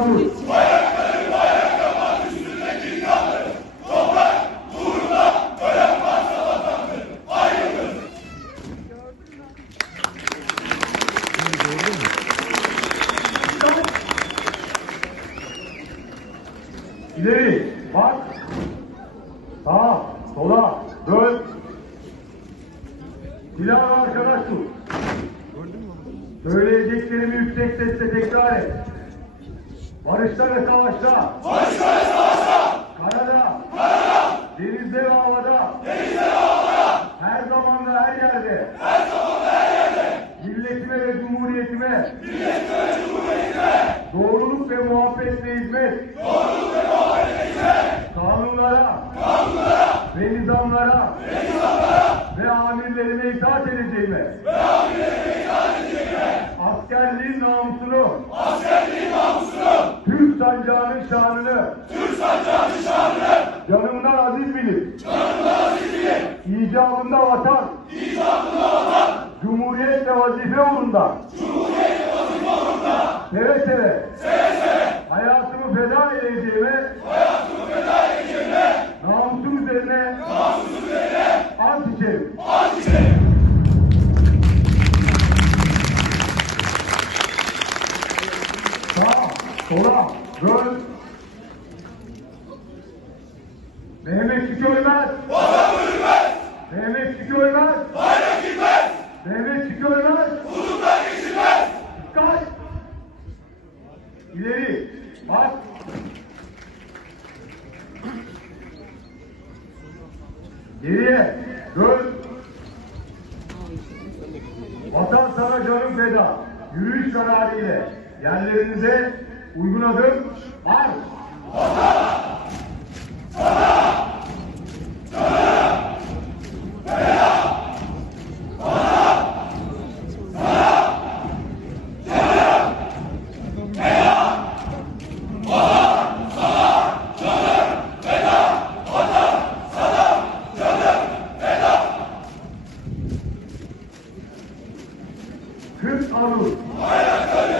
kabul. Bayrakları bayrak üstündeki kandır. Toprak uğruna ölen varsa vatandır. Ayrılır. İleri bak. Sağa, sola, dön. Silahı arkadaş tut. Söyleyeceklerimi yüksek sesle tekrar et. Barışta ve savaşta. Barışta ve savaşta. Karada. Karada. Denizde ve havada. Denizde ve havada. Her zaman ve her yerde. Her zaman ve her yerde. Milletime ve cumhuriyetime. Milletime ve cumhuriyetime. Doğruluk ve muhabbetle hizmet. Doğruluk ve muhabbetle hizmet. Kanunlara. Kanunlara. Ve nizamlara. Ve nizamlara. Ve amirlerime itaat edeceğime. Askerliğin namusunu. Sancağının şanını. Türk sancağının şanını. Canımdan aziz bilip. Canımdan aziz bilip. İcabında vatan. İcabında vatan. Cumhuriyet ve vazife uğrunda. Cumhuriyet ve vazife uğrunda. Seve seve. Seve seve. Hayatımı feda edeceğime. Hayatımı feda edeceğime. Namusum üzerine. Namusum üzerine. Ant içerim. Sağa, sola, dön. Mehmetçik ölmez. Vatan ölmez. Mehmetçik ölmez. Bayrak gitmez. Mehmetçik ölmez. Hudutlar geçilmez. Dikkat. İleri. Bak. Geriye. Dön. Vatan sana canım feda. Yürüyüş kararıyla yerlerinize 운군하든 말! 어사! 그 아루 화약거리,